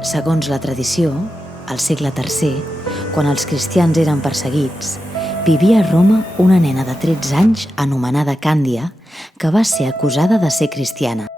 Segons la tradició, al segle III, quan els cristians eren perseguits, vivia a Roma una nena de 13 anys anomenada Càndia, que va ser acusada de ser cristiana.